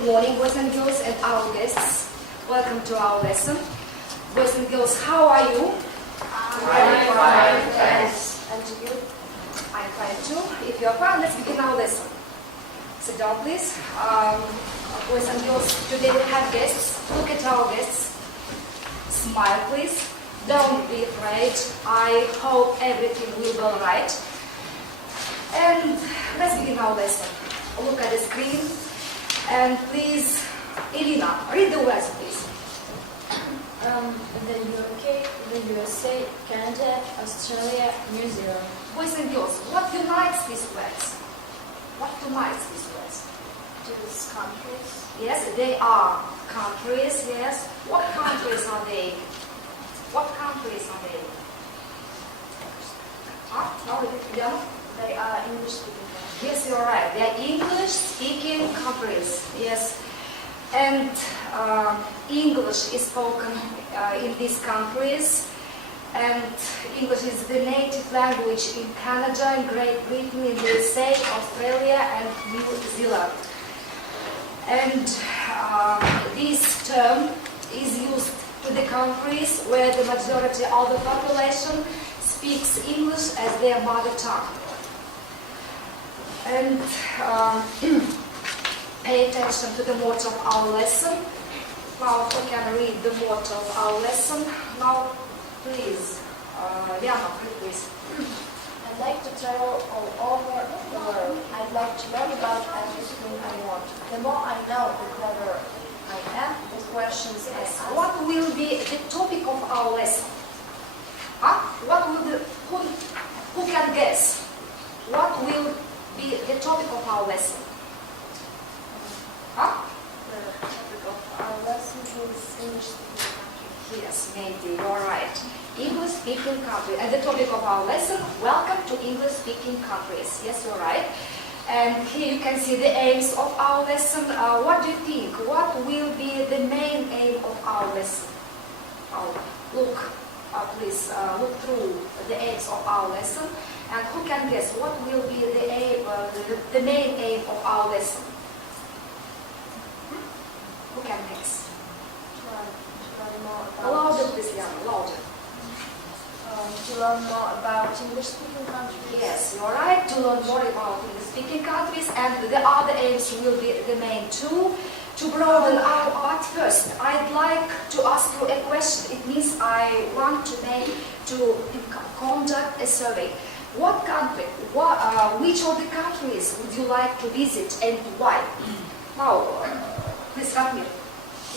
Good morning, boys and girls, and our guests. Welcome to our lesson. Boys and girls, how are you? I'm fine, thanks. And you? I'm fine too. If you are fine, let's begin our lesson. Sit down, please. Boys and girls, today we have guests. Look at our guests. Smile, please. Don't be afraid. I hope everything will be all right. And let's begin our lesson. Look at the screen. And please, Elena, read the words, please. The UK, the USA, Canada, Australia, New Zealand. Boys and girls, what unites these words? What unites these words? These countries. Yes, they are countries, yes. What countries are they? What countries are they? No, Elena? They are English-speaking countries. Yes, you're right. They are English-speaking countries, yes. And English is spoken in these countries, and English is the native language in Canada, in Great Britain, in the USA, Australia, and New Zealand. And this term is used to the countries where the majority of the population speaks English as their mother tongue. And pay attention to the motto of our lesson. Now we can read the motto of our lesson. Now, please, Liana, please. I'd like to travel all over the world. I'd like to learn about everything I want. The more I know, the cleverer I am. The questions I ask. What will be the topic of our lesson? What will who can guess? What will be the topic of our lesson? The topic of our lesson is English-speaking countries. Yes, maybe, you're right. English-speaking country. And the topic of our lesson, welcome to English-speaking countries. Yes, you're right. And here you can see the aims of our lesson. What do you think? What will be the main aim of our lesson? Look, please look through the aims of our lesson. And who can guess what will be the aim, the main aim of our lesson? Who can guess? To learn more about Louder, please, Liana, louder. to learn more about English-speaking countries. Yes, you're right. To learn more about English-speaking countries, and the other aims will be the main two. To broaden our art first, I'd like to ask you a question. It means I want to conduct a survey. What country, which of the countries would you like to visit and why? Now, please help me.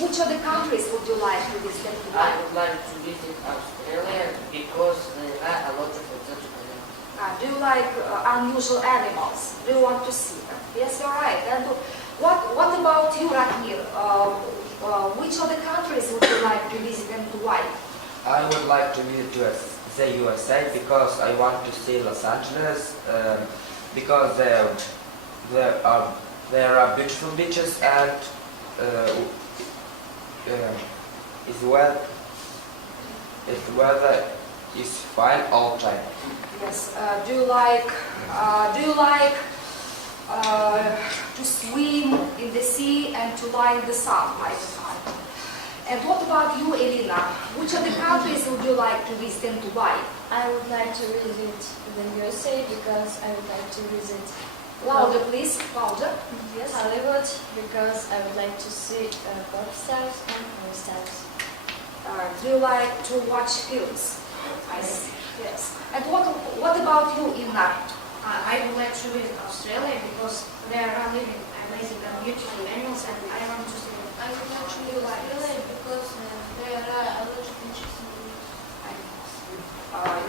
Which of the countries would you like to visit and why? I would like to visit Australia because there are a lot of exotic animals. Do you like unusual animals? Do you want to see them? Yes, you're right. And what about you, Ratmir? Which of the countries would you like to visit and why? I would like to visit the USA because I want to see Los Angeles because there are beautiful beaches and the weather is fine all time. Yes. Do you like to swim in the sea and to lie in the sun all the time? And what about you, Elena? Which of the countries would you like to visit and why? I would like to visit the USA because I would like to visit Louder, please. Louder. Yes. Hollywood because I would like to see pop stars and movie stars. Do you like to watch films? I see. Yes. And what about you, Inna? I would like to visit Australia because there are living amazing and beautiful animals and I want to see them. I would like to visit Australia because there are a lot of interesting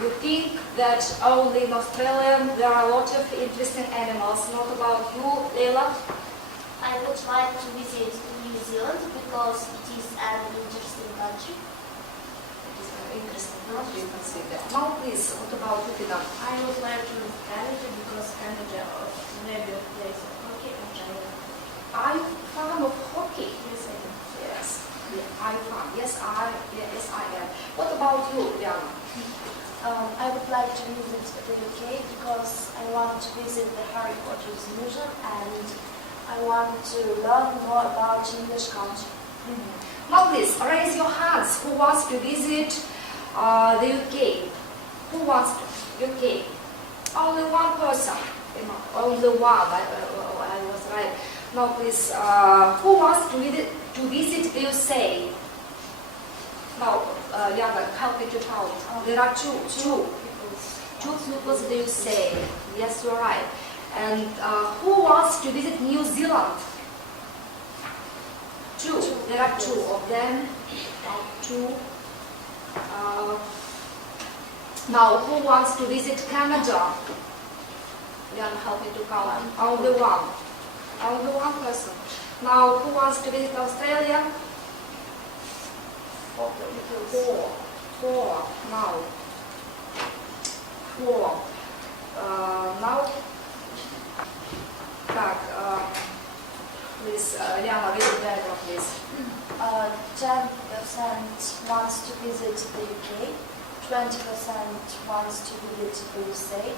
You think that only in Australia there are a lot of interesting animals, not about you, Leila? I would like to visit New Zealand because it is an interesting country. It is very interesting country, you can see that. Now please, what about you, Tina? I would like to visit Canada because Canada maybe plays hockey and China. Are you fan of hockey? Yes, I do. Yes. Are you fan? Yes, I am. What about you, Liana? I would like to visit the UK because I want to visit the Harry Potter's museum and I want to learn more about English culture. Now please raise your hands. Who wants to visit the UK? Who wants to UK? Only one person. Only one. I was right. Now please, who wants to visit the USA? Now, Liana, help me to count. There are two pupils in the USA. Yes, you're right. And who wants to visit New Zealand? Two. There are two of them. Two. Now, who wants to visit Canada? Liana, help me to count. Only one. Only one person. Now, who wants to visit Australia? Four. Now. Four. Now. Так, please, Liana, read the diagram, please. 10% wants to visit the UK, 20% wants to visit the USA,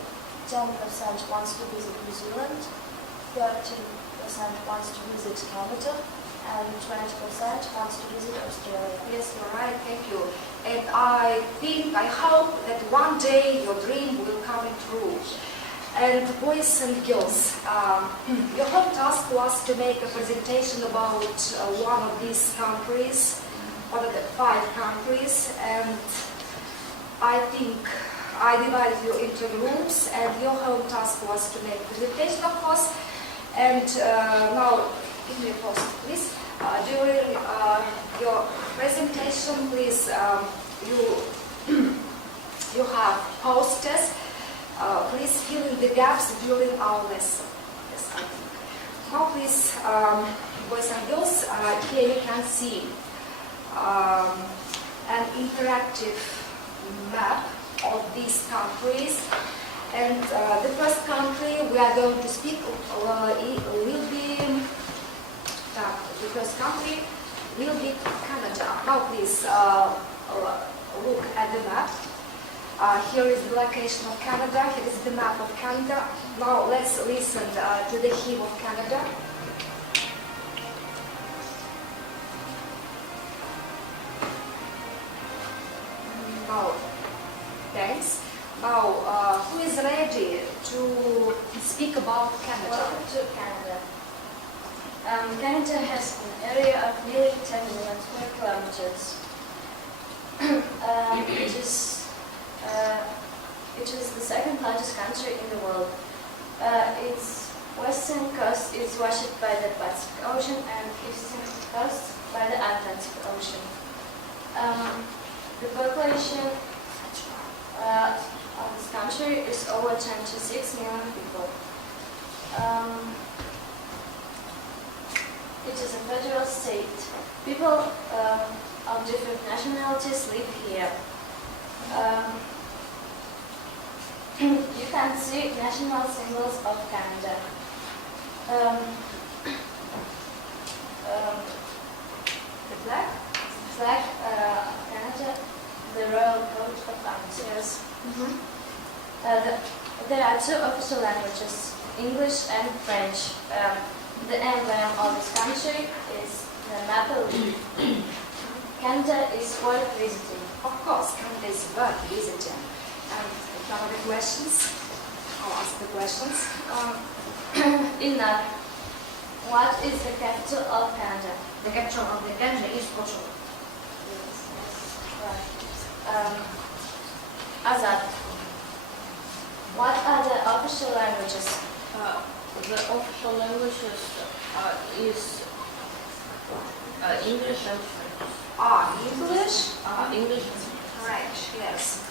10% wants to visit New Zealand, 30% wants to visit Canada, and 20% wants to visit Australia. Yes, you're right, thank you. And I hope that one day your dream will come true. And boys and girls, your home task was to make a presentation about one of these countries, one of the 5 countries, and I think I divided you into groups, and your home task was to make a presentation, of course. And now, give me a pause, please. During your presentation, please, you have posters. Please fill in the gaps during our lesson. Yes, I think. Now, please, boys and girls, here you can see an interactive map of these countries. And the first country we are going to speak will be the first country will be Canada. Now, please look at the map. Here is the location of Canada. Here is the map of Canada. Now let's listen to the hymn of Canada. Now, thanks. Now, who is ready to speak about Canada? Welcome to Canada. Canada has an area of nearly 10 million square kilometers. It is the second largest country in the world. Its western coast is washed by the Pacific Ocean and eastern coast by the Atlantic Ocean. The population of this country is over 26 million people. It is a federal state. People of different nationalities live here. You can see national symbols of Canada. The flag? Flag of Canada, the royal coat of arms. Yes. There are 2 official languages, English and French. The emblem of this country is the maple leaf. Canada is worth visiting. Of course, Canada is worth visiting. And some of the questions? I'll ask the questions. Ina, what is the capital of Canada? The capital of the Canada is Ottawa. Right. Azad, what are the official languages? The official languages is English and French. English? English and French, yes.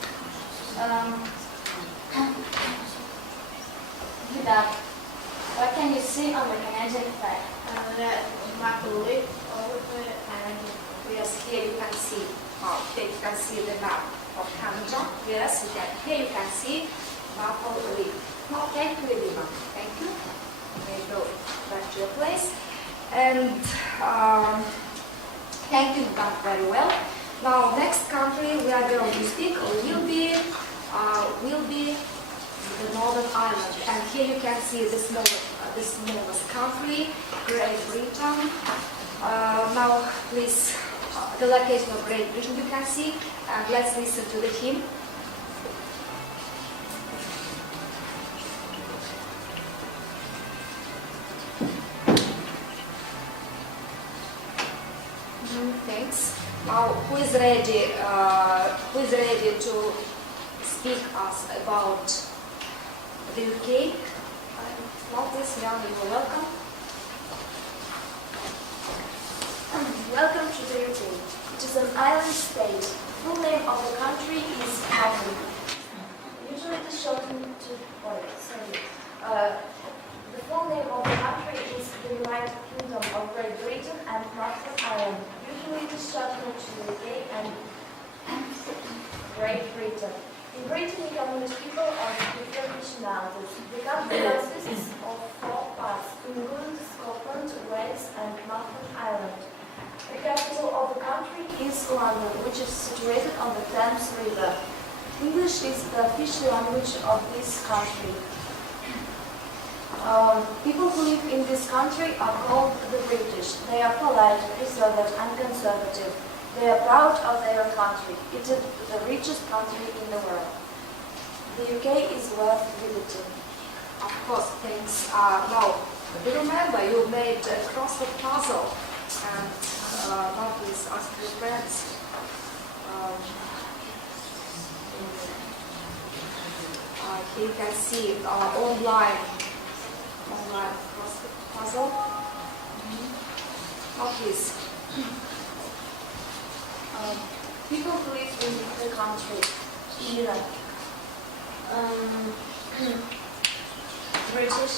Hidab, what can you see on the Canadian flag? The maple leaf over the Canadian. Yes, here you can see. Here you can see the map of Canada. Yes, you can. Here you can see maple leaf. Now, thank you, Elima. Thank you. May go back to your place. And thank you, done very well. Now, next country we are going to speak will be the Northern Ireland. And here you can see the smaller the smallest country, Great Britain. Now, please, the location of Great Britain you can see, and let's listen to the hymn. Thanks. Now, who is ready to speak us about the UK? Now, please, Yana, you are welcome. Welcome to the UK. It is an island state. Full name of the country is Ireland. Usually it is shortened to, the full name of the country is the United Kingdom of Great Britain and Northern Ireland. Usually it is shortened to the UK and Great Britain. In Britain you can meet people of different nationalities. The country consists of 4 parts: England, Scotland, Wales and Northern Ireland. The capital of the country is London, which is situated on the Thames River. English is the official language of this country. People who live in this country are called the British. They are polite, reserved and conservative. They are proud of their country. It is the richest country in the world. The UK is worth visiting. Of course, thanks. Now, do you remember you made a crossword puzzle? And now please ask your friends. Here you can see online crossword puzzle. Now please. People who live in the country, Iran, British,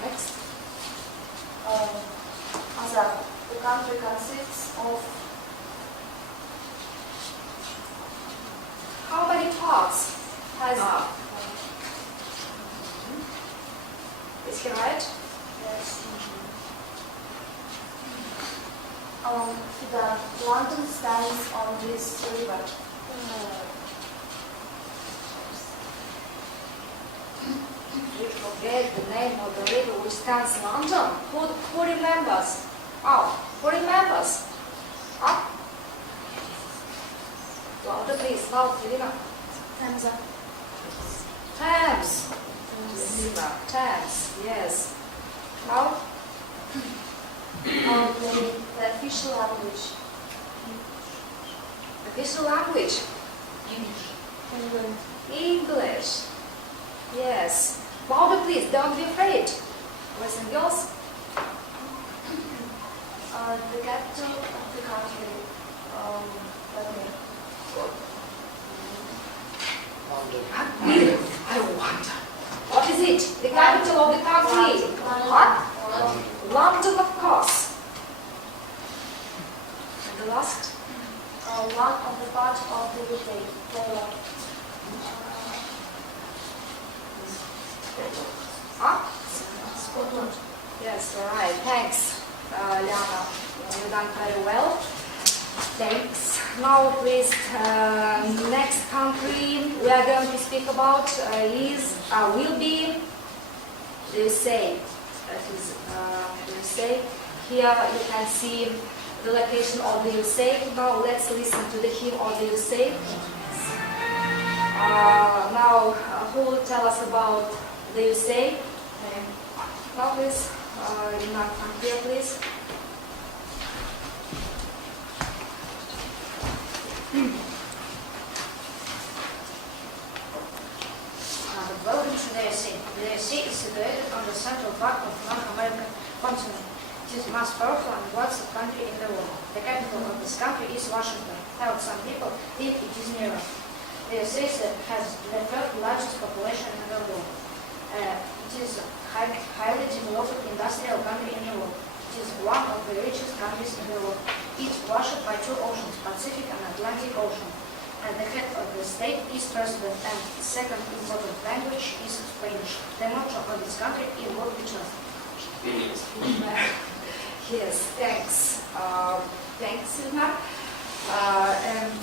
Next. Azad. The country consists of How many parts has Is he right? yes. The London stands on this river. We forget the name of the river which stands in London. Who remembers? Who remembers? Louder please, loud, Irina. Thames. Thames. River. Thames, yes. Now? The official language. Official language? England. English. Yes. Louder please, don't be afraid. Boys and girls? The capital of the country. I wonder. What is it? The capital of the country? What? London, of course. And the last? One of the parts of the UK. Scotland. Yes, all right. Thanks, Liana. You've done very well. Thanks. Now, please, next country we are going to speak about will be the USA. That is the USA. Here you can see the location of the USA. Now let's listen to the hymn of the USA. Now, who will tell us about the USA? Now, please, Rina, come here, please. Welcome to the USA. The USA is situated on the central part of North American continent. It is the most powerful and wealthy country in the world. The capital of this country is Washington. However, some people think it is New York. The USA has the third largest population in the world. It is a highly developed industrial country in the world. It is one of the richest countries in the world. It is washed by 2 oceans, Pacific and Atlantic Ocean. And the head of the state is president, and the second important language is Spanish. The motto of this country is "What we trust." Yes, thanks. Thanks, Ilmar. And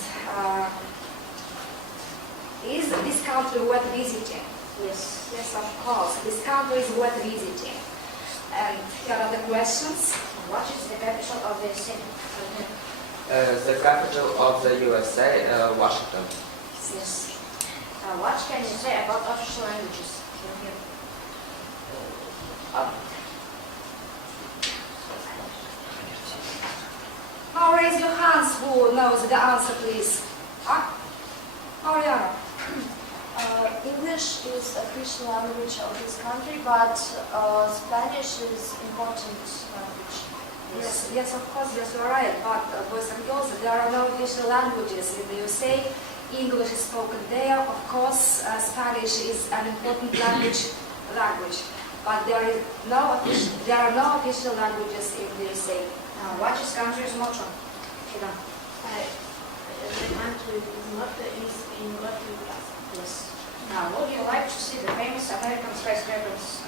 Is this country worth visiting? Yes. Yes, of course. This country is worth visiting. And here are the questions. What is the capital of the city? The capital of the USA, Washington. Yes. What can you say about official languages? Now raise your hands who knows the answer, please. Ariana. English is official language of this country, but Spanish is important language. Yes, yes, of course, yes, you're right. But boys and girls, there are no official languages in the USA. English is spoken there, of course. Spanish is an important language. But there are no official languages in the USA. What is country's motto? The country is not in Latvia. Yes. Now, would you like to see the famous American skyscrapers?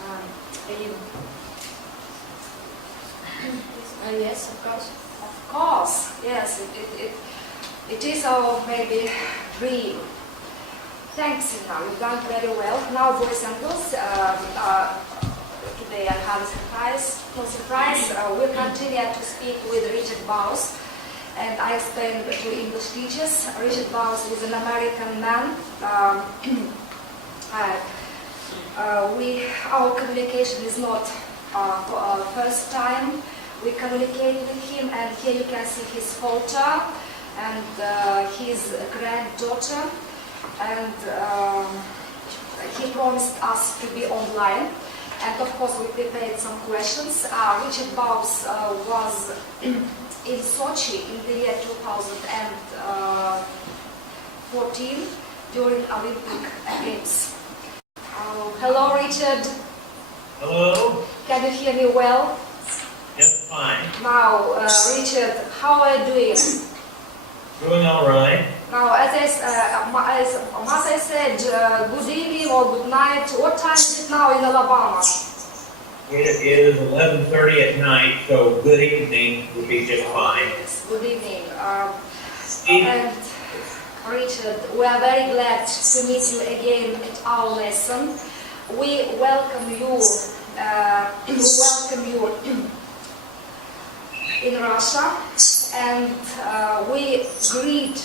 Yes, of course. Of course, yes, it is our maybe dream. Thanks, Ina, you've done very well. Now, boys and girls, today I have a surprise. No surprise, we'll continue to speak with Richard Bowes. And I explained to English teachers, Richard Bowes is an American man. Our communication is not first time. We communicate with him, and here you can see his photo and his granddaughter. And he promised us to be online. And of course, we prepared some questions. Richard Bowes was in Sochi in the year 2014 during Olympic Games. Hello, Richard. Hello? Can you hear me well? Yes, fine. Now, Richard, how are you doing? Doing all right. Now, as I said, good evening or good night. What time is it now in Alabama? It is 11:30 at night, so good evening would be just fine. Yes, good evening. And Richard, we are very glad to meet you again at our lesson. We welcome you. In Russia, and we greet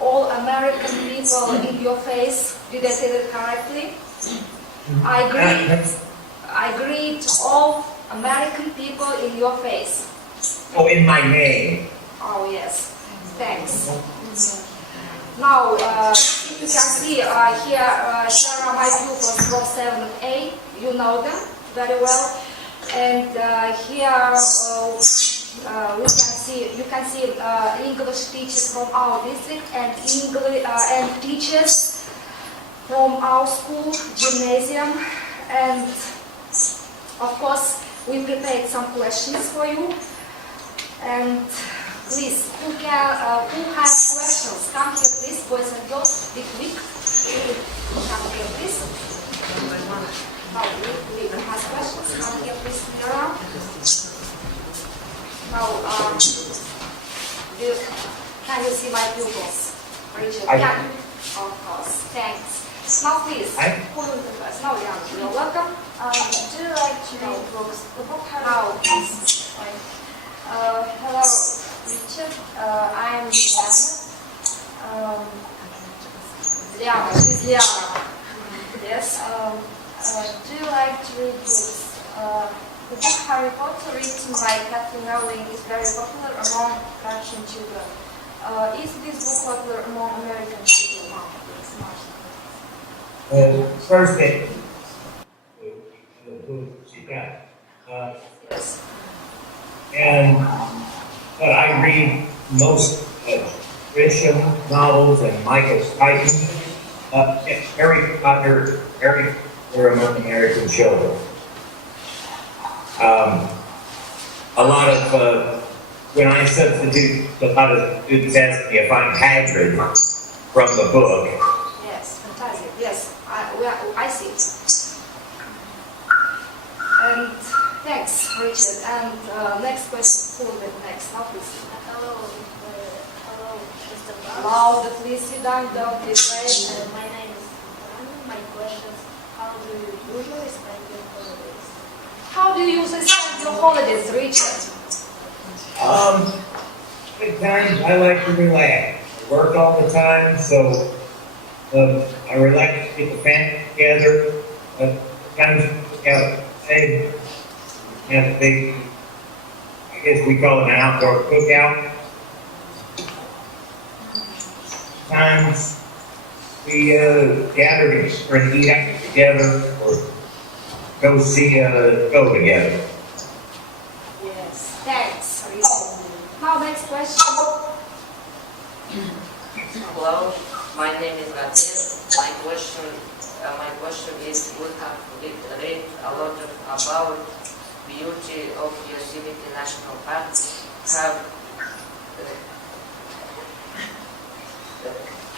all American people in your face. Did I say that correctly? I greet all American people in your face. Oh, in my name. Oh yes, thanks. Now, you can see here are my pupils from 7A. You know them very well. And here you can see English teachers from our district and teachers from our school, gymnasium, and of course we prepared some questions for you. And please, who has questions? Come here, please, boys and girls. Be quick. Come here, please. We has questions. Come here, please, Mira. Now, can you see my pupils? Richard, can you? Of course, thanks. Now, please, who will be first? Now, you're welcome. Do you like to read books? The book Now, please. Hello, Richard. I'm Liana. She's Liana. Yes. Do you like to read books? The book Harry Potter, written by Kathleen Rowling, is very popular among Russian children. Is this book popular among American children? First thing, she got. Yes. And I read most Grisham novels and Michael Crichton. Harry Potter, for among American children. A lot of, when I substitute, a lot of students ask me if I'm Hagrid from the book. Yes, fantastic. Yes, I see it. And thanks, Richard. And next question, who will be next? Now, please. Hello, Mr. Boss. Louder, please sit down, don't be afraid. My name is Anna. My question is, how do you usually spend your holidays? How do you usually spend your holidays, Richard? At times I like to relax. I work all the time, so I relax to get the family together. Sometimes we have a big, I guess we call it an outdoor cookout. Sometimes we gather and eat out together or go see a show together. Yes, thanks, Richard. Now, next question. Hello, my name is Gabriel. My question is, we have read a lot about beauty of Yosemite National Park.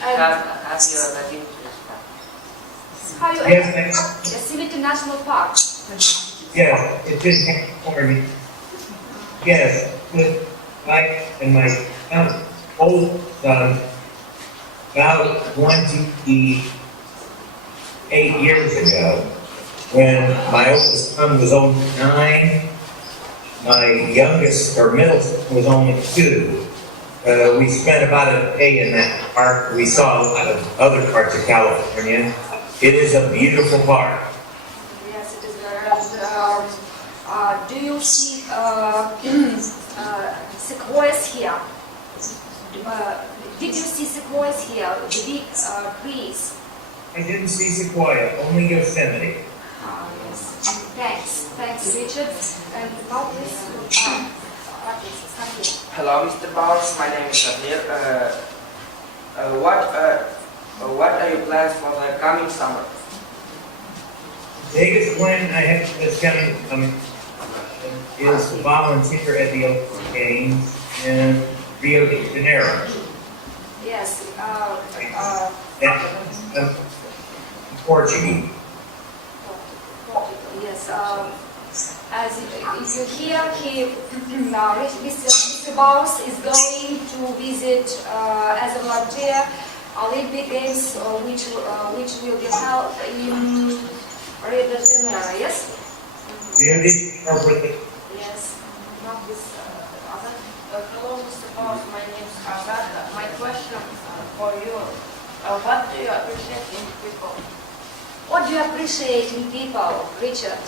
Have you ever been to this park? How you Yes, Yosemite National Park. yes, it's in California. Yes, with Mike and my old son, about 28 years ago, when my oldest son was only 9, my youngest or middle son was only 2. We spent about a day in that park. We saw a lot of other parts of California. It is a beautiful park. Yes, it is very. Do you see sequoias here? Did you see sequoias here? The big trees. I didn't see Sequoia, only Yosemite. Yes. Thanks, Richard. And now please. Hello, Mr. Bowers. My name is Gabriel. What are your plans for the coming summer? The biggest plan I have this coming is to volunteer at the Olympic Games in Rio de Janeiro. Yes. That's Portuguese. Yes. As if you hear, Mr. Bowers is going to visit as a volunteer Olympic Games, which will be held in Rio de Janeiro. Yes. Rio de Janeiro. Yes. Not this other. Hello, Mr. Boss. My name is Agata. My question for you, what do you appreciate in people? What do you appreciate in people, Richard?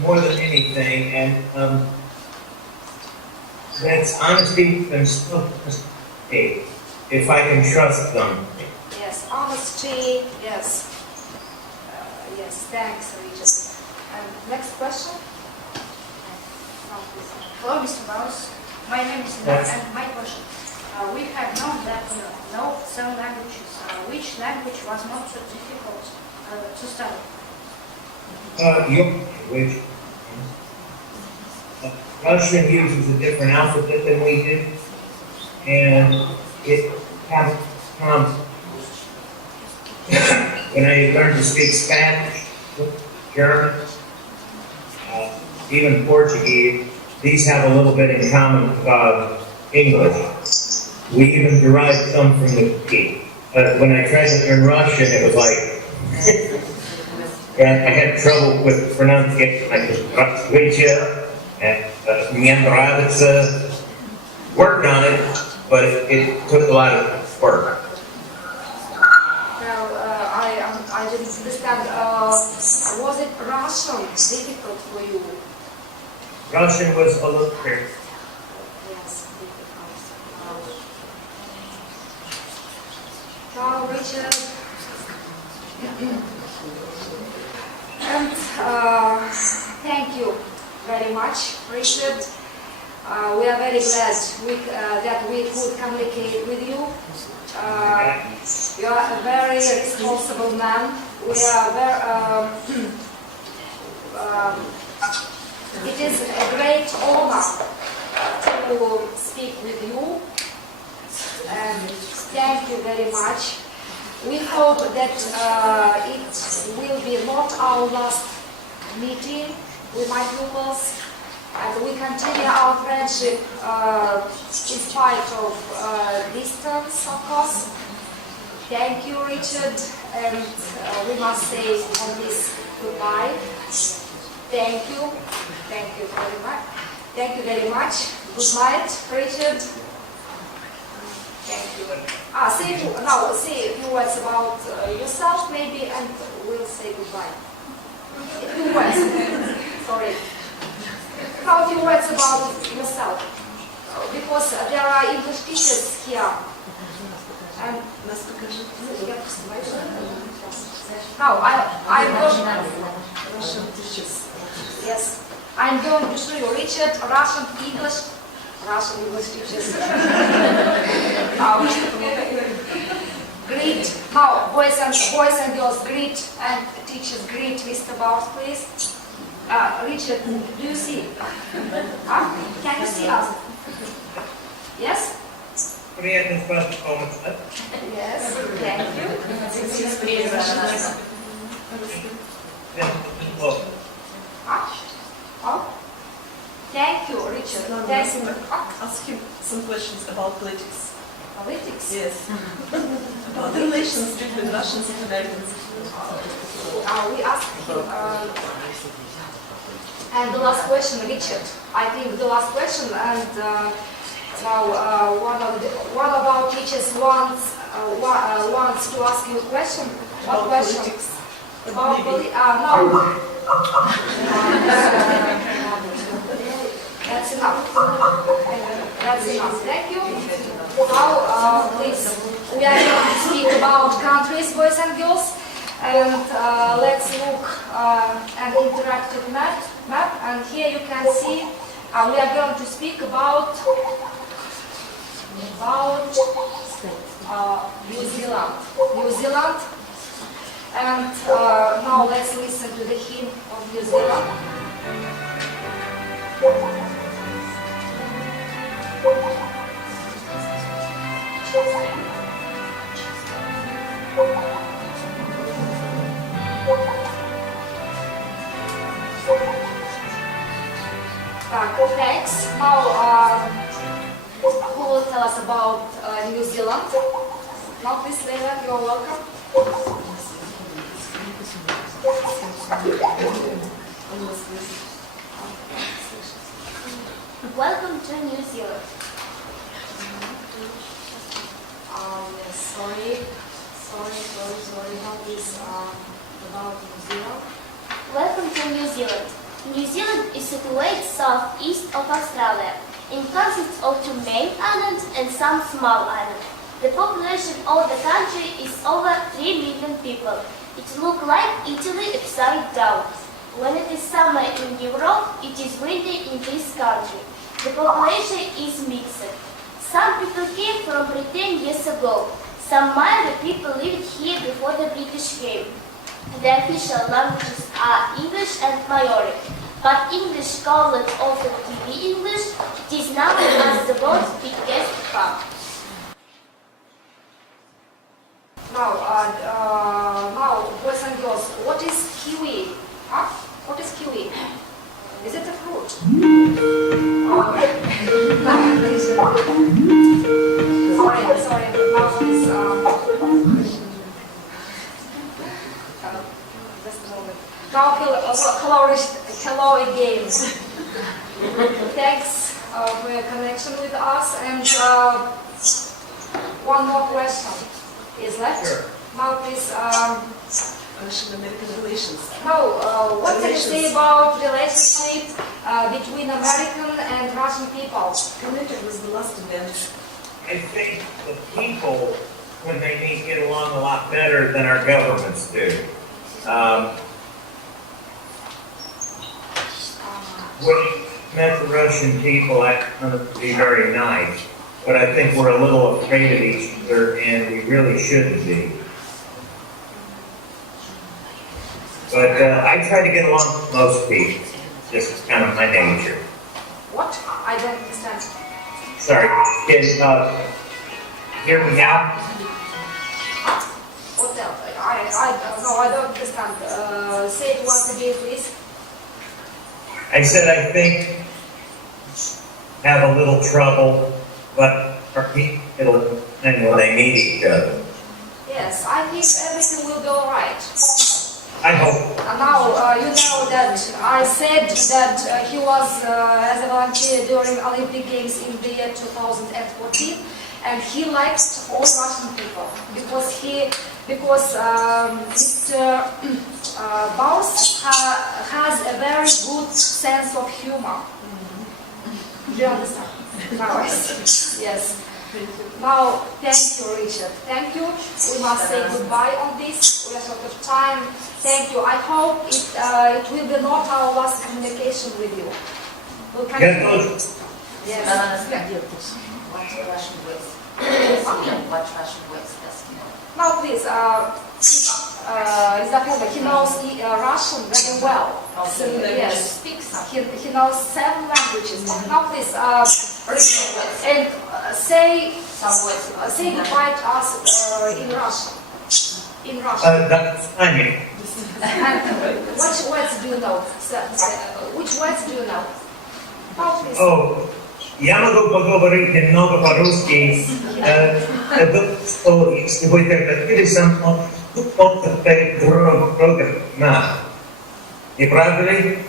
More than anything, and that's honesty and self-honesty. If I can trust them. Yes, honesty. Yes. Yes. Thanks, Richard. And next question. Hello, Mr. Boss. My name is Nat, and my question. We have known that know 7 languages. Which language was not so difficult to study? Your language. Russian uses a different alphabet than we do, and it has when I learned to speak Spanish, German, even Portuguese, these have a little bit in common with English. We even derived some from the Greek. But when I tried to learn Russian, it was like, and I had trouble with pronunciation. I just Ratsvicha and Мне нравится. Worked on it, but it took a lot of work. Well, I didn't understand. Was it Russian difficult for you? Russian was a little tricky. Yes, difficult. Now, Richard. And thank you very much, Richard. We are very glad that we could communicate with you. You are a very responsible man. We are very. It is a great honor to speak with you, and thank you very much. We hope that it will be not our last meeting with my pupils, And we continue our friendship in spite of distance, of course. Thank you, Richard, and we must say on this goodbye. Thank you very much. Thank you very much. Good night, Richard. Thank you. Say a few words about yourself, maybe, and we'll say goodbye. A few words. Sorry. How a few words about yourself, because there are English teachers here. And now I'm going. Russian teachers. Yes, I'm going to show you Richard, Russian English teachers. Greet. Now, boys and girls, greet, and teachers, greet Mr. Baus, please. Richard, do you see? Can you see us? Yes? Приятно с вами познакомиться. Yes, thank you. Thank you, Richard. Thank you. Ask him some questions about politics. Politics? Yes. About the relations between Russians and Americans. We asked him. And the last question, Richard. I think the last question, and now one of our teachers wants to ask you a question. What About question? politics. About politics? No. That's enough. That's enough. Thank you. Now, please, we are going to speak about countries, boys and girls, and let's look an interactive map. And here you can see we are going to speak about New Zealand. New Zealand. And now let's listen to the hymn of New Zealand. Thanks. Now, who will tell us about New Zealand? Now, please, Lena, you're welcome. Welcome to New Zealand. Yes, sorry. How is about New Zealand? Welcome to New Zealand. New Zealand is situated southeast of Australia. It consists of two main islands and some small islands. The population of the country is over 3 million people. It looks like Italy upside down. When it is summer in Europe, it is winter in this country. The population is mixed. Some people came from Britain years ago. Some Maori people lived here before the British came. The official languages are English and Maori, but English, called also TV English, it is known as the world's biggest tongue. Now, boys and girls, what is kiwi? What is kiwi? Is it a fruit? Sorry, the mouth is just a moment. Now, hello again. Thanks for your connection with us, and one more question is left. Sure. Now, please. Russian-American relations. Now, what can you say about relationship between American and Russian people? Connected was the last event. I think the people, when they meet, get along a lot better than our governments do. When I met the Russian people, I found them to be very nice, but I think we're a little afraid of each other, and we really shouldn't be. But I try to get along with most people. Just kind of my nature. What? I don't understand. Sorry, can hear me now? What else? I don't understand. Say it once again, please. I said I think have a little trouble, but it'll end when they meet each other. Yes, I think everything will be all right. I hope. Now, you know that I said that he was as a volunteer during Olympic Games in the year 2014, and he likes all Russian people because Mr. Baus has a very good sense of humor. Do you understand? Now I see. Yes. Now, thank you, Richard. Thank you. We must say goodbye on this. We are short of time. Thank you. I hope it will be not our last communication with you. We'll continue. Yes. What Russian words? What Russian words does he know? Now, please, Isabella, he knows Russian very well. So, yes. He knows 7 languages. Now, please, and say goodbye to us in Russian. In Russian. That's funny. And which words do you know? Which words do you know? Now, please. Oh, я могу поговорить немного по-русски. Если вы хотели со мной, он теперь друга на. Не правда ли?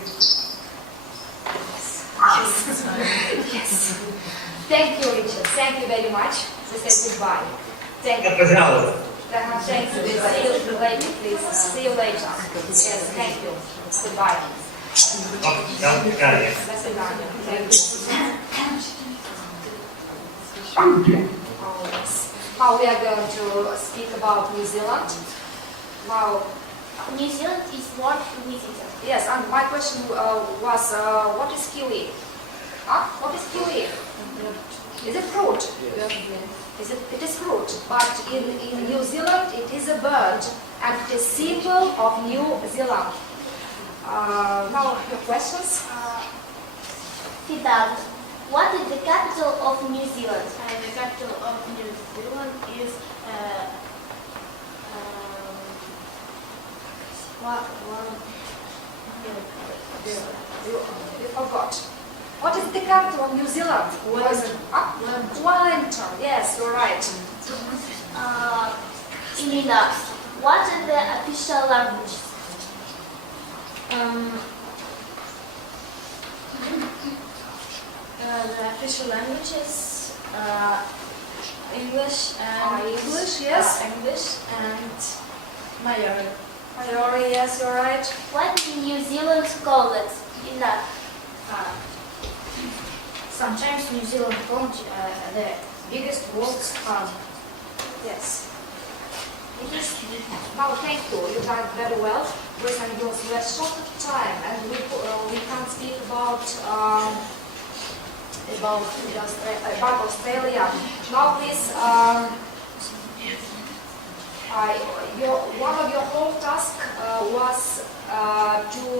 Yes. Thank you, Richard. Thank you very much. We say goodbye. Thank you. Пожалуйста. Thank you. See you later, please. See you later. Yes, thank you. Goodbye. До свидания. До свидания. Thank you. Now we are going to speak about New Zealand. Now, New Zealand is worth visiting. yes, and my question was, what is kiwi? What is kiwi? Is it fruit? It is fruit, but in New Zealand it is a bird, and it is symbol of New Zealand. Now your questions? Fidel, what is the capital of New Zealand? The capital of New Zealand is You forgot. What is the capital of New Zealand? Wellington. Yes, you're right. Elena, what are the official languages? the official languages English and English, yes. English and Maori. Maori, yes, you're right. What do New Zealand call it? Elena. Sometimes New Zealand called the biggest world's farm. Yes. It is. Now, thank you. You done very well. Boys and girls, we are short of time, and we can't speak about Australia. Now, please. One of your home tasks was to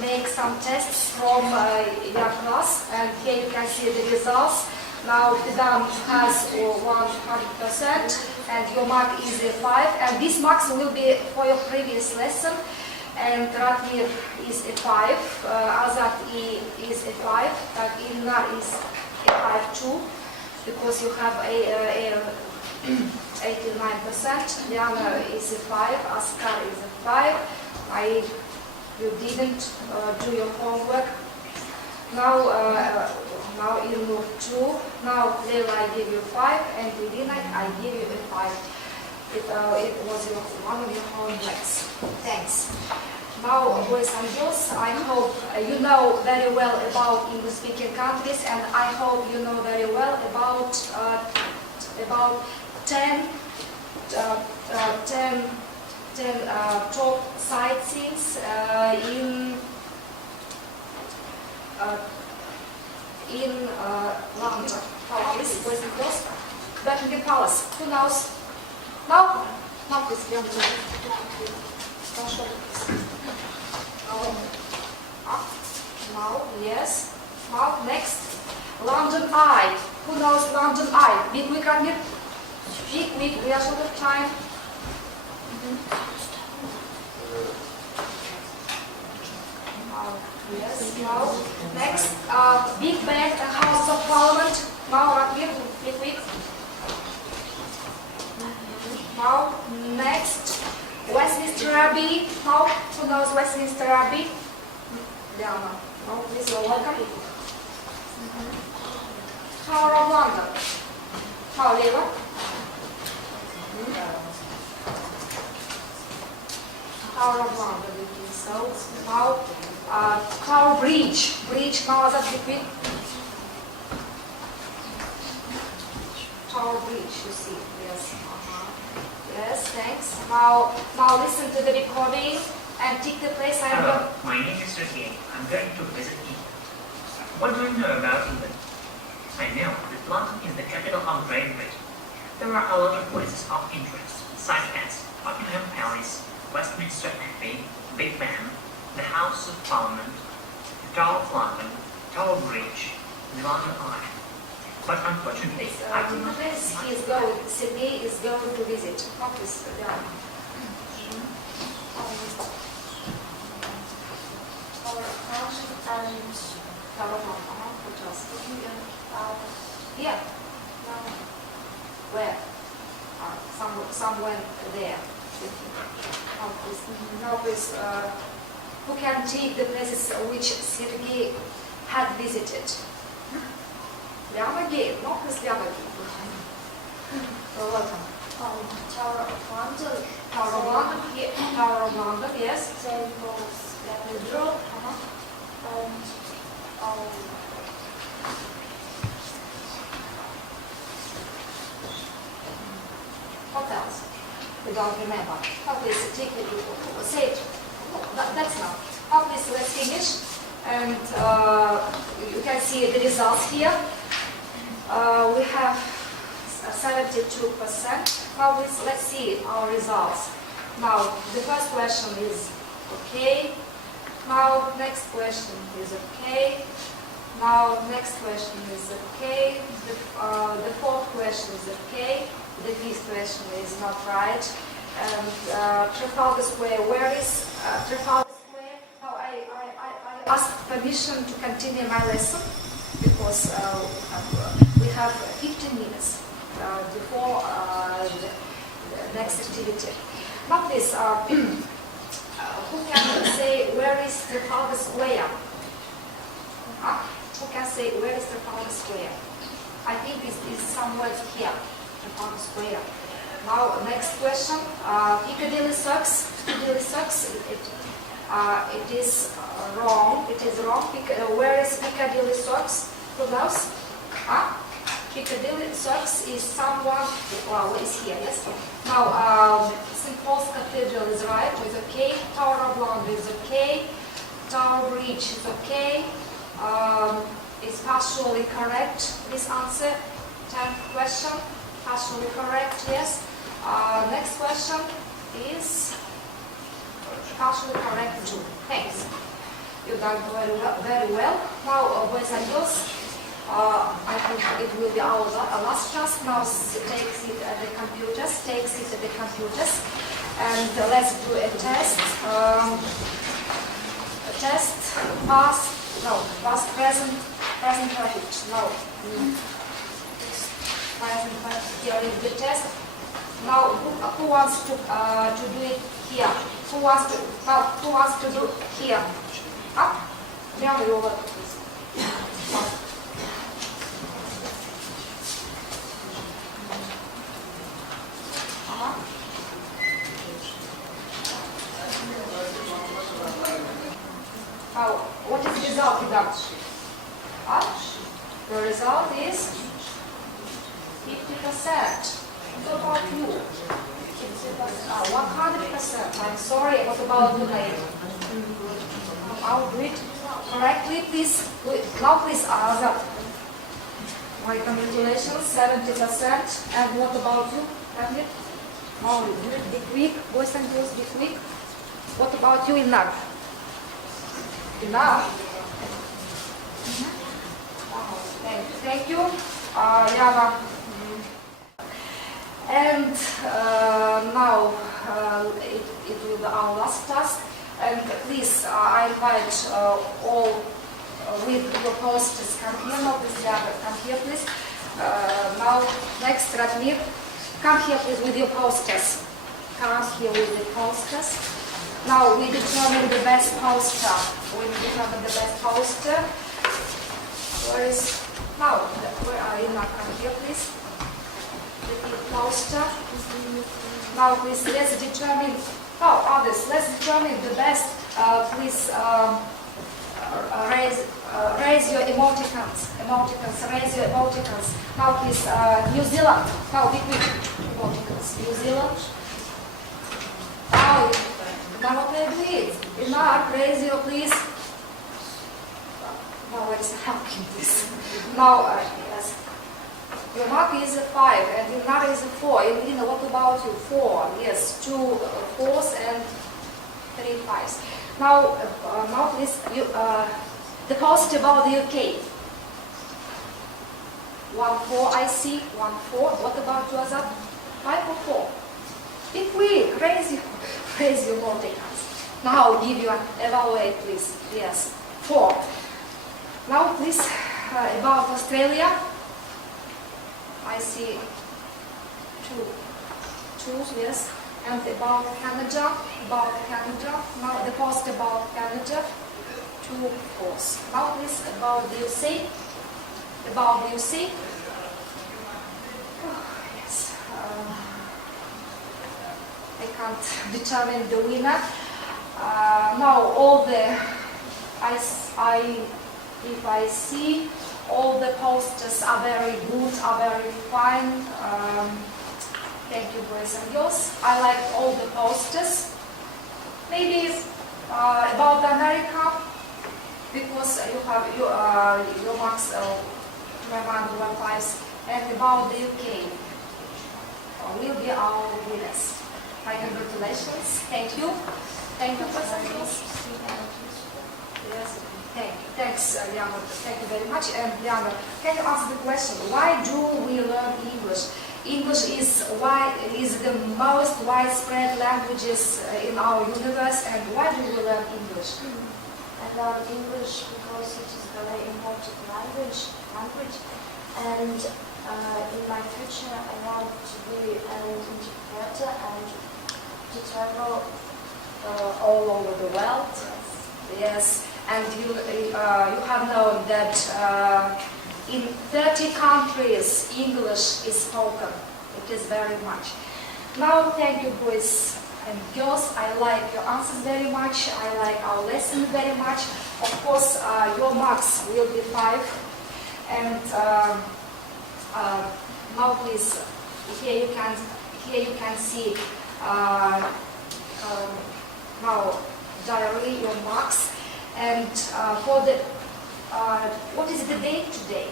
make some tests from your class, and here you can see the results. Now Fidam has 100%, and your mark is a 5, and these marks will be for your previous lesson. And Ratmir is a 5, Azat is a 5, Ilna is a 5 too, because you have a 89%. Diana is a 5, Askar is a 5. You didn't do your homework. Now Ilmu 2. Now Leila, I give you 5, and Irina, I give you a 5. It was one of your homeworks. Thanks. Now, boys and girls, I hope you know very well about English-speaking countries, and I hope you know very well about 10 top sightseeings in London. Please, boys and girls, Buckingham Palace. Who knows? Now, please, young Now, yes. Now, next. London Eye. Who knows London Eye? Be quick, Angel. Be quick, we are short of time. Yes, now, next, Big Ben, the House of Parliament. Now, right here, quick. Now, next, Westminster Abbey. Now, who knows Westminster Abbey? Diana. No, please, you're welcome. Tower of London. How, Leva? Tower of London, we think so. Now, Tower Bridge. Now, that's quick. Tower Bridge, you see. Yes. Yes, thanks. Now listen to the recording and tick the place. Hello, my name is Sergey. I'm going to visit England. What do you know about England? I know that London is the capital of Great Britain. There are a lot of places of interest, such as Buckingham Palace, Westminster Abbey, Big Ben, the House of Parliament, the Tower of London, Tower Bridge, the London Eye. But unfortunately, I do not Sydney is going to visit. Office, yeah. Tower of London. What else? Yeah. Where? Somewhere there. Now, please, who can take the places which Sergei had visited? Liana again, not this Liana again. Welcome. Tower of London. Tower of London, Tower of London, yes. St. Paul's Cathedral. And what else? We don't remember. Please take it. Say it. No, that's not. Please, let's finish. And you can see the results here. We have 72%. Now let's see our results. Now the first question is okay. Now next question is okay. Now next question is okay. The fourth question is okay. The fifth question is not right. And Trafalgar Square, where is Trafalgar Square? Now I asked permission to continue my lesson because we have 15 minutes before the next activity. Now please, who can say where is Trafalgar Square? Who can say where is Trafalgar Square? I think it is somewhere here, Trafalgar Square. Now next question, Piccadilly Circus. Piccadilly Circus, it is wrong. It is wrong. Where is Piccadilly Circus? Who knows? Piccadilly Circus is someone. Well, is here. Yes. Now St. Paul's Cathedral is right. It's okay. Tower of London is okay. Tower Bridge is okay. Is partially correct. This answer. 10th question. Partially correct. Yes. Next question is partially correct too. Thanks. You done very well. Now, boys and girls, I think it will be our last class. Now, take seat at the computers. And let's do a test. Past, present, perfect. No. Present, perfect. Here is the test. Now, who wants to do it here? Who wants to do here? Now you over, please. Now, what is the result you got? The result is 50%. What about you? 100%. I'm sorry. What about you, lady? I'll do it correctly, please. Now, please, my congratulations, 70%. And what about you, Hamlet? Oh, be quick, boys and girls, be quick. What about you, Inar? Inar? Thank you, Yana. And now it will be our last task. And please, I invite all with your posters come here now, please, come here, please. Now, next, Ratmir, come here, please, with your posters. Come here with the posters. Now, we determine the best poster. We determine the best poster. Where is, now, where are you now? Come here, please. With your poster. Now, please, let's determine, others, let's determine the best. Please, raise your emoticons. Raise your emoticons. Now, please, New Zealand. Now, be quick. Emoticons. New Zealand. Now, please. Enough. Raise your, please. Now, let's helping this. Now, yes. Your mark is a 5 and your number is a 4. Elena, what about you? 4. Yes, 2 4s and 3 5s. Now, please, you, the post about the UK. 1 4, I see. 1 4. What about you, Azad? 5 or 4? Be quick. Raise your emoticons. Now, I'll give you an evaluate, please. Yes, 4. Now, please, about Australia. I see 2 2s, yes. And about Canada. Now, the post about Canada. 2 4s. Now, please, about the USA. Oh, yes. I can't determine the winner. Now, all the, if I see, all the posters are very good, are very fine. Thank you, boys and girls. I like all the posters. Maybe about America, because you have your marks, your 5s, and about the UK will be our winners. My congratulations. Thank you. Thank you, boys and girls. Yes. Thanks, Liana. Thank you very much. And Liana, can you ask the question, why do we learn English? English is the most widespread languages in our universe, and why do we learn English? I learn English because it is a very important language, and in my future I want to be an interpreter and to travel all over the world. Yes, and you have known that in 30 countries English is spoken. It is very much. Now, thank you, boys and girls. I like your answers very much. I like our lesson very much. Of course, your marks will be 5. And now, please, here you can see now diary your marks. And for the what is the date today?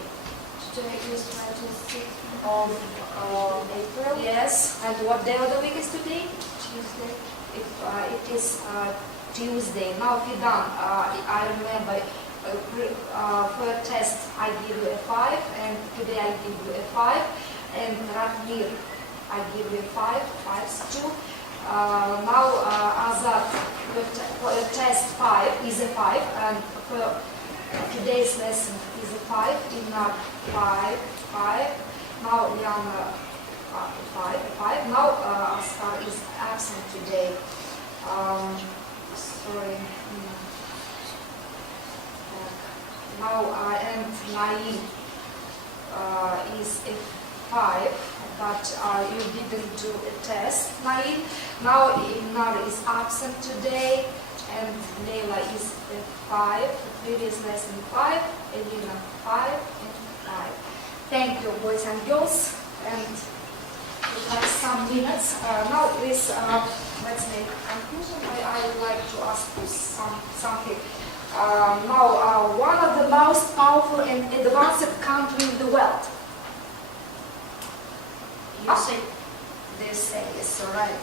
Today is 26th of April. Yes. And what day of the week is today? Tuesday. It is Tuesday. Now, Fidan, I remember for a test I give you a 5, and today I give you a 5, and Ratmir I give you 5, 5s too. Now, Azad, for a test 5 is a 5, and for today's lesson is a 5, Inar 5, 5. Now, Liana 5. Now, Askar is absent today. Sorry. Now, and Naim is a 5. But you didn't do a test, Naim. Now, Inar is absent today, and Leila is a 5. Previous lesson 5, Elena 5, and 5. Thank you, boys and girls. And we have some minutes. Now, please, let's make a conclusion. I would like to ask you something. Now, one of the most powerful and advanced countries in the world. They say it's right.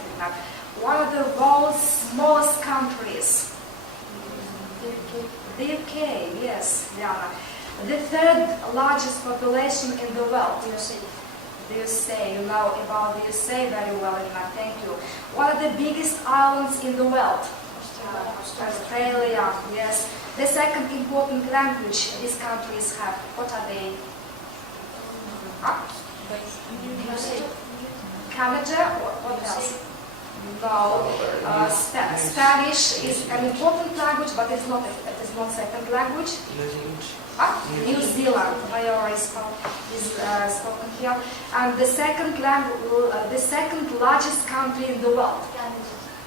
One of the world's smallest countries. The UK, yes, Diana. The 3rd largest population in the world. the USA. You know about the USA very well, Irina. Thank you. What are the biggest islands in the world? Australia, yes. The second important language these countries have, what are they? Canada, what else? No, Spanish is an important language, but it is not second language. New Zealand, Maori is spoken here, and the second largest country in the world.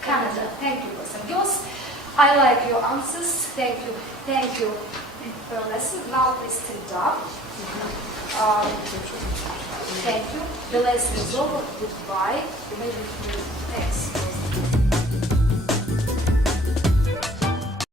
Canada. Thank you, boys and girls. I like your answers. Thank you for your lesson. Now please sit down. Thank you. The lesson is over. Goodbye. Thanks.